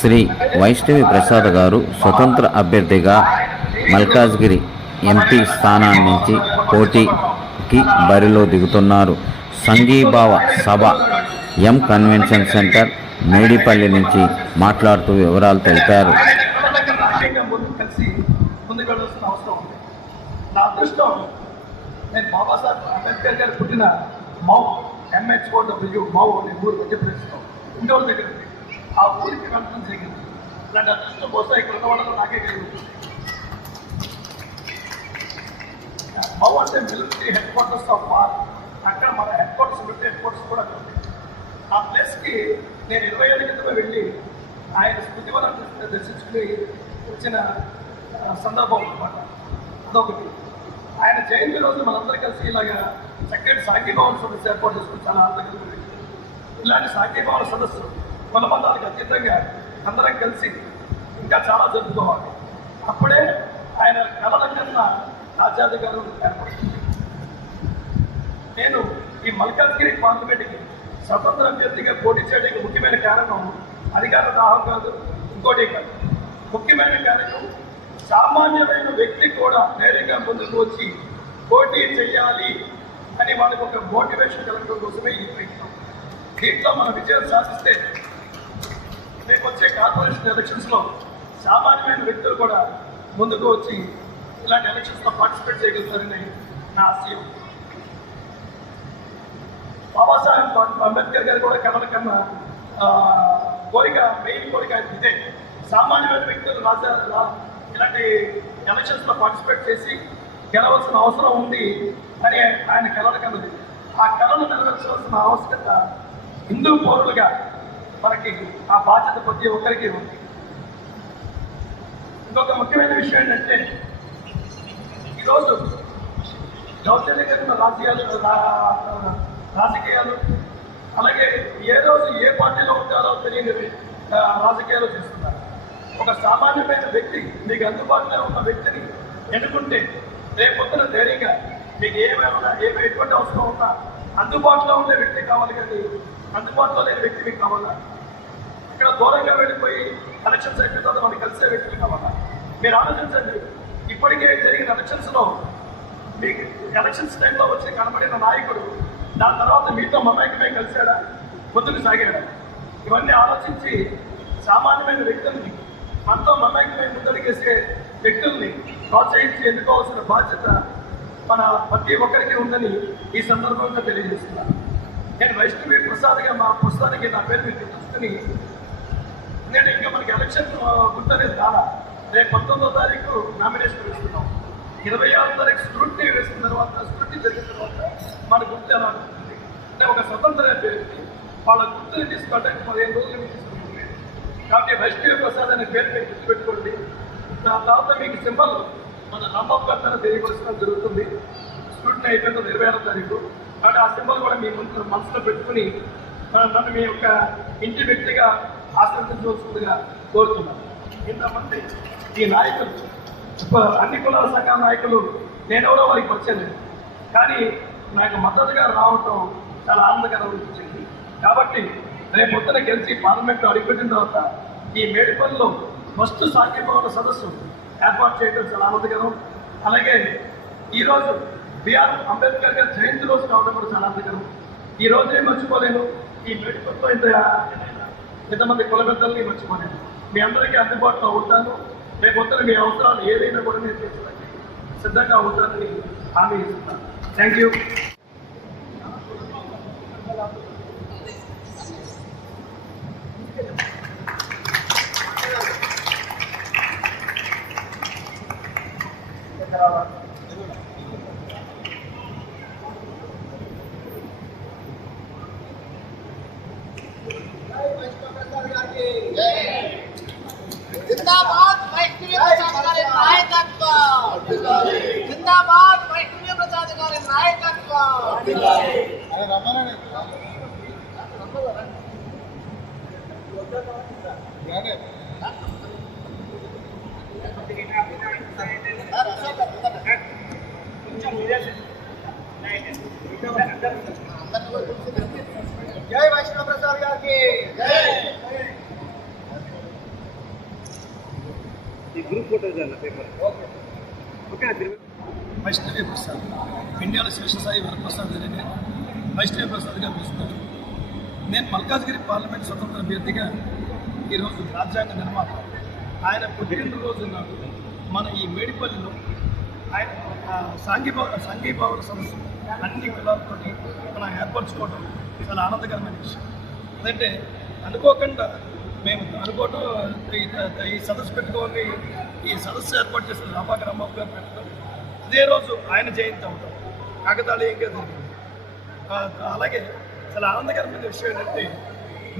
శ్రీ వైష్ణవి ప్రసాద్ గారు స్వతంత్ర అభ్యర్థిగా మల్కాజ్గిరి ఎంపీ స్థానాన్ని నుంచి పోటీకి బరిలో దిగుతున్నారు. సంఘీభావ సభ ఎం కన్వెన్షన్ సెంటర్ మేడిపల్లి నుంచి మాట్లాడుతూ వివరాలు తెలిపారు. నేను బాబాసాహెబ్ అంబేద్కర్ గారు పుట్టిన మౌ MHOW మౌ అనే ఊరు మధ్యప్రదేశ్లో ఇండోర్ దగ్గర ఆ ఊరికి వెళ్ళడం జరిగింది. ఇలాంటి అదృష్టం కోసం ఇక్కడ ఉన్న వాళ్ళలో నాకే కలుగుతుంది. మౌ అంటే military head quarters of war. అక్కడ మన మిలిటరీ హెడ్ క్వార్టర్స్ కూడా ఉంది. ఆ ప్లేస్కి నేను 20 ఏళ్ళ క్రితమే వెళ్ళి ఆయన స్మృతివనం దర్శించుకుని వచ్చిన సందర్భం అనమాట. అదొకటి. ఆయన జయంతి రోజు మనందరూ కలిసి ఇలాగా చక్కటి సాంఘీభావ సదస్సు ఏర్పాటు చేసుకుని చాలా ఆనందంగా ఇలాంటి సాంఘీభావ సదస్సు కుల మతాలకు అతీతంగా అందరం కలిసి ఇంకా చాలా జరుపుకోవాలి. అప్పుడే ఆయన కళల కన్నా రాజ్యాధికారం ఏర్పడుతుంది. నేను ఈ మల్కాజ్గిరి పార్లమెంట్కి స్వతంత్ర అభ్యర్థిగా పోటీ చేయడానికి ముఖ్యమైన కారణం అధికార దాహం కాదు, ఇంకోటి కాదు. ముఖ్యమైన కారణం సామాన్యమైన వ్యక్తి కూడా ధైర్యంగా ముందుకు వచ్చి పోటీ చేయాలి అని వాళ్ళకి ఒక మోటివేషన్ కలగడం కోసమే ఈ ప్రయత్నం. దీంట్లో మన విజయం సాధిస్తే రేపు వచ్చే కార్పొరేషన్ ఎలక్షన్స్లో సామాన్యమైన వ్యక్తులు కూడా ముందుకు వచ్చి ఇలాంటి ఎలక్షన్స్లో పార్టిసిపేట్ చేయగలుగుతారని నా ఆశయం. బాబాసాహెబ్ అంబేద్కర్ గారు కూడా కళల కన్నా కోరిక, మెయిన్ కోరిక ఇదే. సామాన్యమైన వ్యక్తులు ఇలాంటి ఎలక్షన్స్లో పార్టిసిపేట్ చేసి గెలవలసిన అవసరం ఉంది అని ఆయన కళల కన్నది. ఆ కళను నెరవేర్చవలసిన ఆవశ్యకత హిందూ పౌరులుగా మనకి ఆ బాధ్యత ప్రతి ఒక్కరికి ఉంది. ఇంకొక ముఖ్యమైన విషయం ఏంటంటే ఈరోజు దౌర్జన్యకరమైన రాజకీయాలు అలాగే ఏ రోజు ఏ పార్టీలో ఉంటారో తెలియని రాజకీయాలు చేస్తున్నారు. ఒక సామాన్యమైన వ్యక్తి మీకు అందుబాటులో ఉన్న వ్యక్తిని ఎన్నుకుంటే రేపొద్దున ధైర్యంగా మీకు ఎటువంటి అవసరం ఉన్నా అందుబాటులో ఉండే వ్యక్తి కావాలి, కానీ అందుబాటులో లేని వ్యక్తి మీకు కావాలా? ఇక్కడ దూరంగా వెళ్ళిపోయి ఎలక్షన్స్ అయిపోయిన తర్వాత మనకి కలిసే వ్యక్తులు కావాలా? మీరు ఆలోచించండి. ఇప్పటికే జరిగిన ఎలక్షన్స్లో మీకు ఎలక్షన్స్ టైంలో వచ్చి కనబడిన నాయకుడు దాని తర్వాత మీతో మమేకమై కలిశాడా, ముందుకు సాగాడా? ఇవన్నీ ఆలోచించి సామాన్యమైన వ్యక్తుల్ని మనతో మమేకమై ముందడిగేసే వ్యక్తుల్ని ప్రోత్సహించి ఎన్నుకోవాల్సిన బాధ్యత మన ప్రతి ఒక్కరికి ఉందని ఈ సందర్భంగా తెలియజేస్తున్నాను. నేను వైష్ణవి ప్రసాద్గా మా పుస్తకానికి నా పేరు మీకు తెలుసుకుని నేను ఇంకా మనకి ఎలక్షన్ గుర్తనేది కాదా. రేపు 19వ తారీఖు నామినేషన్ వేస్తున్నాం. 26వ తారీఖు స్క్రూటినీ వేసిన తర్వాత, స్క్రూటినీ జరిగిన తర్వాత మన గుర్తు ఎలా ఉంటుంది అంటే ఒక స్వతంత్ర అభ్యర్థి వాళ్ళ గుర్తుని తీసుకోవడానికి 15 రోజులు మీకు తీసుకుంటుంది. కాబట్టి వైష్ణవి ప్రసాద్ అనే పేరు మీకు గుర్తుపెట్టుకోండి. దాని తర్వాత మీకు సింబల్ మన నామకరణ తెలియపరచడం జరుగుతుంది. స్క్రూటినీ అయిపోయిన 26వ తారీఖు. కాబట్టి ఆ సింబల్ కూడా మీ మనసులో పెట్టుకుని నన్ను మీ యొక్క ఇంటి వ్యక్తిగా ఆశీర్వదించవలసిందిగా కోరుతున్నాను. ఇంతమంది ఈ నాయకులు, అన్ని కులాల సంఘాల నాయకులు నేనెవరో వారికి వచ్చాను, కానీ నాకు మద్దతుగా రావటం చాలా ఆనందకరం అనిపించింది. కాబట్టి రేపు పొద్దున గెలిచి పార్లమెంట్లో అడుగుపెట్టిన తర్వాత ఈ మేడిపల్లిలో ఫస్ట్ సాంఘీభావ సదస్సు ఏర్పాటు చేయడం చాలా ఆనందకరం. అలాగే ఈరోజు బిఆర్ అంబేద్కర్ గారి జయంతి రోజు కావడం కూడా చాలా ఆనందకరం. ఈ రోజే మర్చిపోలేను. ఈ మేడిపల్లిలో ఇంతమంది కుల పెద్దల్ని మర్చిపోలేను. మీ అందరికీ అందుబాటులో ఉంటాను. రేపు పొద్దున మీ అవసరాలు ఏదైనా కూడా నేను తీర్చడానికి సిద్ధంగా ఉంటానని హామీ ఇస్తున్నాను. Thank you. जिंदाबाद वैष्णवी प्रसाद गारी नायकत्व, जिंदाबाद वैष्णवी प्रसाद गारी नायकत्व. जय वैष्णव प्रसाद गारी. వైష్ణవి ప్రసాద్, ఇండియాలో శేషసాయి వరప్రసాద్ అని వైష్ణవి ప్రసాద్గా పిలుస్తున్నారు. నేను మల్కాజ్గిరి పార్లమెంట్ స్వతంత్ర అభ్యర్థిగా ఈరోజు రాజ్యాంగ నిర్మాత ఆయన పుట్టినరోజు నాడు మన ఈ మేడిపల్లిలో ఆయన సంఘీభావ సదస్సు అన్ని కులాలతో మనం ఏర్పరచుకోవడం చాలా ఆనందకరమైన విషయం. ఎందుకంటే అనుకోకుండా మేము అనుకోవటం ఈ సదస్సు పెట్టుకోవాలి, ఈ సదస్సు ఏర్పాటు చేసిన రాపాక రాంబాబు గారు పెట్టడం, అదే రోజు ఆయన జయంతి అవడం కాకతాళీయంగా జరిగింది. అలాగే చాలా ఆనందకరమైన విషయం ఏంటంటే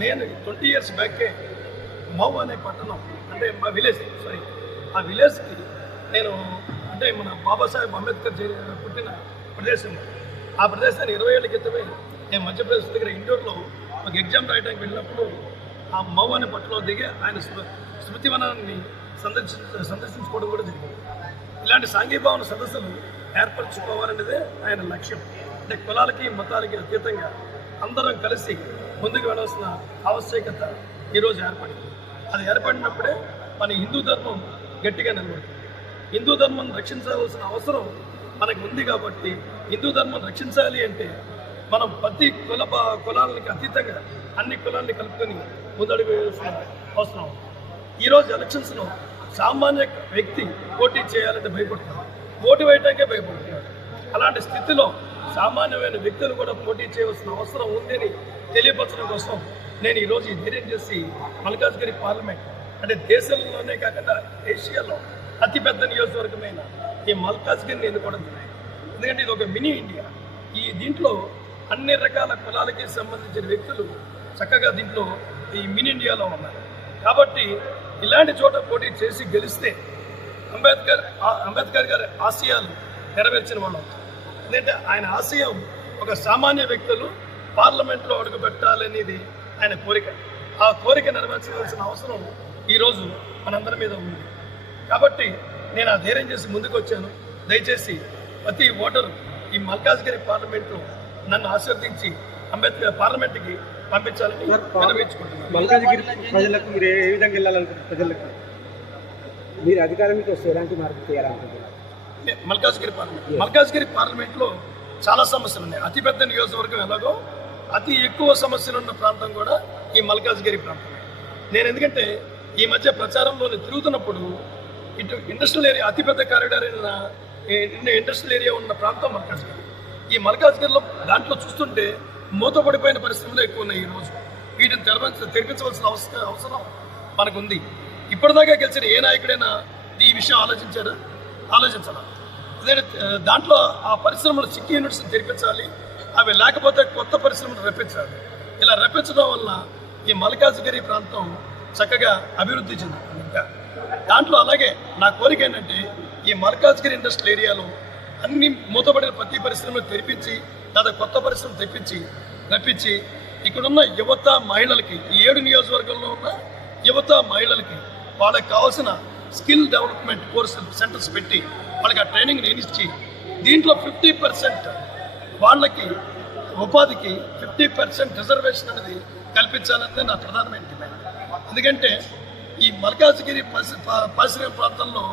నేను 20 years బ్యాకే మౌ అనే పట్టణం అంటే మా విలేజ్ ఆ విలేజ్కి నేను అంటే మన బాబాసాహెబ్ అంబేద్కర్ పుట్టిన ప్రదేశం, ఆ ప్రదేశాన్ని 20 ఏళ్ల క్రితమే నేను మధ్యప్రదేశ్ దగ్గర ఇండోర్లో ఒక ఎగ్జామ్ రాయడానికి వెళ్ళినప్పుడు ఆ మౌ అనే పట్టణంలో దిగి ఆయన స్మృతివనాన్ని సందర్శించుకోవడం కూడా జరిగింది. ఇలాంటి సాంఘీభావన సదస్సులు ఏర్పరచుకోవాలనేదే ఆయన లక్ష్యం. అంటే కులాలకి మతాలకి అతీతంగా అందరం కలిసి ముందుకు వెళ్ళాల్సిన ఆవశ్యకత ఈరోజు ఏర్పడింది. అది ఏర్పడినప్పుడే మన హిందూ ధర్మం గట్టిగా నిలబడుతుంది. హిందూ ధర్మం రక్షించాల్సిన అవసరం మనకు ఉంది. కాబట్టి హిందూ ధర్మం రక్షించాలి అంటే మనం ప్రతి కులాలకి అతీతంగా అన్ని కులాలని కలుపుకొని ముందడుగు వేయాల్సిన అవసరం. ఈరోజు ఎలక్షన్స్లో సామాన్య వ్యక్తి పోటీ చేయాలంటే భయపడుతున్నారు, ఓటు వేయడానికే భయపడుతున్నారు. అలాంటి స్థితిలో సామాన్యమైన వ్యక్తులు కూడా పోటీ చేయవలసిన అవసరం ఉందని తెలియపరచడం కోసం నేను ఈరోజు ఈ ధైర్యం చేసి మల్కాజ్గిరి పార్లమెంట్ అంటే దేశంలోనే కాకుండా ఏషియాలో అతిపెద్ద నియోజకవర్గమైన ఈ మల్కాజ్గిరిని ఎన్నుకోవడం జరిగింది. ఎందుకంటే ఇది ఒక మినీ ఇండియా. ఈ దీంట్లో అన్ని రకాల కులాలకి సంబంధించిన వ్యక్తులు చక్కగా దీంట్లో ఈ మినీ ఇండియాలో ఉన్నారు. కాబట్టి ఇలాంటి చోట పోటీ చేసి గెలిస్తే అంబేద్కర్ గారి ఆశయాలు నెరవేర్చిన వాళ్ళు అవుతారు. ఎందుకంటే ఆయన ఆశయం ఒక సామాన్య వ్యక్తులు పార్లమెంట్లో అడుగుపెట్టాలనేది ఆయన కోరిక. ఆ కోరిక నెరవేర్చవలసిన అవసరం ఈరోజు మనందరి మీద ఉంది. కాబట్టి నేను ఆ ధైర్యం చేసి ముందుకు వచ్చాను. దయచేసి ప్రతి ఓటరు ఈ మల్కాజ్గిరి పార్లమెంట్లో నన్ను ఆశీర్వదించి అంబేద్కర్ పార్లమెంట్కి పంపించాలని విన్నవించుకుంటున్నాను. మల్కాజ్గిరి ప్రజలకు మీరు ఏ విధంగా వెళ్ళాలనుకుంటున్నారు? ప్రజలకు మీరు అధికారంలోకి వస్తే ఎలాంటి మార్పు చేయాలనుకుంటున్నారు? మల్కాజ్గిరి పార్లమెంట్లో చాలా సమస్యలు ఉన్నాయి. అతిపెద్ద నియోజకవర్గం ఎలాగో అతి ఎక్కువ సమస్యలు ఉన్న ప్రాంతం కూడా ఈ మల్కాజ్గిరి ప్రాంతం. నేను ఎందుకంటే ఈ మధ్య ప్రచారంలో తిరుగుతున్నప్పుడు ఇటు ఇండస్ట్రియల్ ఏరియా అతిపెద్ద కారిడార్ అయిన ఇండస్ట్రియల్ ఏరియా ఉన్న ప్రాంతం మల్కాజ్గిరి. ఈ మల్కాజ్గిరిలో దాంట్లో చూస్తుంటే మూతపడిపోయిన పరిస్థితులు ఎక్కువ ఉన్నాయి. ఈరోజు వీటిని తెరిపించవలసిన అవసరం మనకుంది. ఇప్పటిదాకా గెలిచిన ఏ నాయకుడైనా ఈ విషయం ఆలోచించాలా? అదే దాంట్లో ఆ పరిశ్రమలు చిక్కి యూనిట్స్ తెరిపించాలి, అవి లేకపోతే కొత్త పరిశ్రమలు రప్పించాలి. ఇలా రప్పించడం వల్ల ఈ మల్కాజ్గిరి ప్రాంతం చక్కగా అభివృద్ధి చెందుతుంది. దాంట్లో అలాగే నా కోరిక ఏంటంటే ఈ మల్కాజ్గిరి ఇండస్ట్రియల్ ఏరియాలో అన్ని మూతపడిన ప్రతి పరిశ్రమలు తెరిపించి లేదా కొత్త పరిశ్రమ రప్పించి ఇక్కడున్న యువత మహిళలకి ఈ 7 నియోజకవర్గంలో ఉన్న యువత మహిళలకి వాళ్ళకి కావాల్సిన స్కిల్ డెవలప్మెంట్ కోర్సు సెంటర్స్ పెట్టి వాళ్ళకి ఆ ట్రైనింగ్ నేను ఇచ్చి దీంట్లో 50% వాళ్ళకి ఉపాధికి 50% రిజర్వేషన్ అనేది కల్పించాలన్నది నా ప్రధానమైన డిమాండ్. ఎందుకంటే ఈ మల్కాజ్గిరి పరిశ్రమ ప్రాంతంలో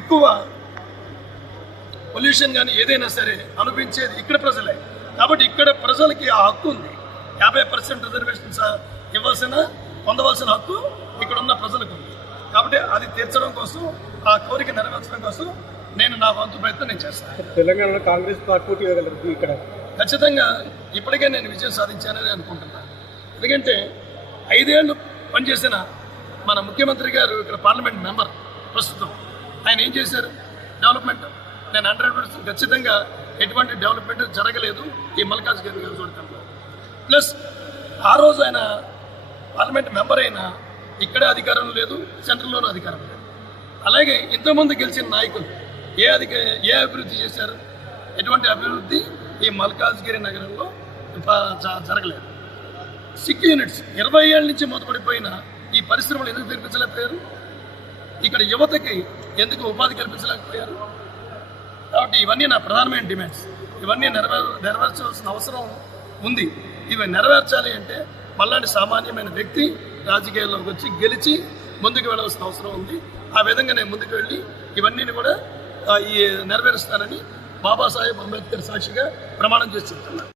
ఎక్కువ పొల్యూషన్ కానీ ఏదైనా సరే అనిపించేది ఇక్కడ ప్రజలే. కాబట్టి ఇక్కడ ప్రజలకి ఆ హక్కు ఉంది. 50% రిజర్వేషన్ పొందవలసిన హక్కు ఇక్కడ ఉన్న ప్రజలకు ఉంది. కాబట్టి అది తీర్చడం కోసం, ఆ కోరిక నెరవేర్చడం కోసం నేను నా వంతు ప్రయత్నం నేను చేస్తాను. తెలంగాణలో కాంగ్రెస్ పార్టీ ఇక్కడ ఖచ్చితంగా ఇప్పటికే నేను విజయం సాధించానని అనుకుంటున్నాను. ఎందుకంటే 5 ఏళ్ళు పనిచేసిన మన ముఖ్యమంత్రి గారు ఇక్కడ పార్లమెంట్ మెంబర్ ప్రస్తుతం ఆయన ఏం చేశారు? డెవలప్మెంట్ నేను 100% ఖచ్చితంగా ఎటువంటి డెవలప్మెంట్ జరగలేదు ఈ మల్కాజ్గిరి నియోజకవర్గంలో. ప్లస్ ఆ రోజు ఆయన పార్లమెంట్ మెంబర్ అయినా ఇక్కడే అధికారం లేదు, సెంట్రల్లోనూ అధికారం లేదు. అలాగే ఇంతకుముందు గెలిచిన నాయకులు ఏ అభివృద్ధి చేశారు? ఎటువంటి అభివృద్ధి ఈ మల్కాజ్గిరి నగరంలో జరగలేదు. సిక్ యూనిట్స్ 20 ఏళ్ళ నుంచి మూతపడిపోయిన ఈ పరిశ్రమలు ఎందుకు తెరిపించలేకపోయారు? ఇక్కడ యువతకి ఎందుకు ఉపాధి కల్పించలేకపోయారు? కాబట్టి ఇవన్నీ నా ప్రధానమైన డిమాండ్స్. ఇవన్నీ నెరవేర్చవలసిన అవసరం ఉంది. ఇవి నెరవేర్చాలి అంటే మళ్ళాంటి సామాన్యమైన వ్యక్తి రాజకీయాల్లోకి వచ్చి గెలిచి ముందుకు వెళ్ళవలసిన అవసరం ఉంది. ఆ విధంగా నేను ముందుకు వెళ్ళి ఇవన్నీ కూడా నెరవేరుస్తానని బాబాసాహెబ్ అంబేద్కర్ సాక్షిగా ప్రమాణం చేసి చెప్తున్నాను.